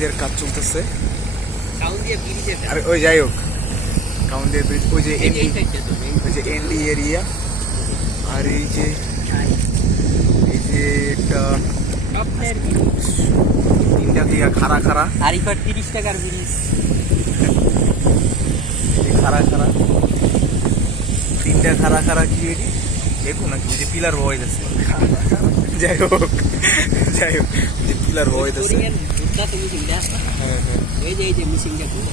কাউন্দিয়ার কাজ চলতেছে। কাউন্দিয়া ব্রিজে আর ওই যাই হোক কাউন্দিয়া ব্রিজ, ওই যে এনডি, ওই যে এনডি এরিয়া। আর এই যে এটা তিনটা দিয়া খাড়া খাড়া, আর এবার 30 টাকার ব্রিজ, খাড়া খাড়া তিনটা খাড়া খাড়া কি এটি দেখুন নাকি, ওই যে পিলার বয় যাচ্ছে। যাই হোক যাই হোক, ওই যে পিলার বয় যাচ্ছে। হ্যাঁ হ্যাঁ, এই যে মেশিনটা ঘুরে,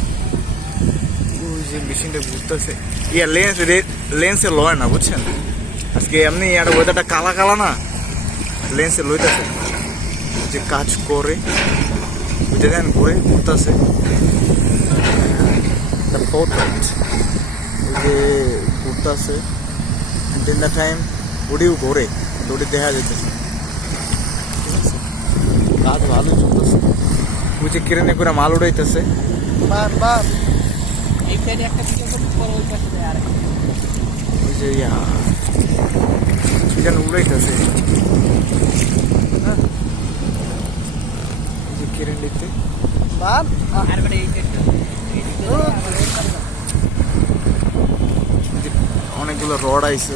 ওই যে মেশিনটা ঘুরতেছে। ইয়া লেন্সে লয় না বুঝছেন, আজকে এমনি আর ওয়েদারটা কালা কালা না, লেন্সে লইতেছে যে কাজ করে, বুঝে দেন ঘুরে ঘুরতেছে। ওই যে ঘুরতেছে দিন দা টাইম, ওডিও ঘোরে, ওটি দেখা যেতেছে। ঠিক আছে, কাজ ভালো চলতেছে। ওই যে ক্রেনে করে মাল উড়াইতেছে। এই সাইডে একটা ভিডিও করতে পরে ওই পাশে যায় আর ওই যে কি যেন উড়াইতেছে, হ্যাঁ এই যে ক্রেন দিতে আর বড় এই সাইডে অনেকগুলো রড আইছে।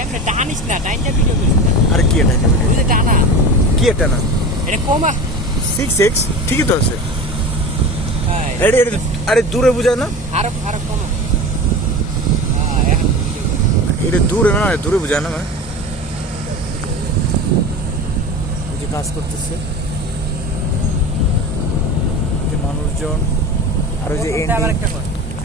এমনি টানিস না, টাইনটা ভিডিও করিস না। আরে কি এটা ওই যে টানা, কি এটা না এটা কমা 6x ঠিকই তো আছে। হ্যাঁ আরে দূরে বুঝায় না, আরো কমা। হ্যাঁ এখন ভিডিও এটা দূরে না, দূরে বুঝায় না। মানে ওই যে কাজ করতেছে যে মানুষজন। আর ওই যে আবার একটা কর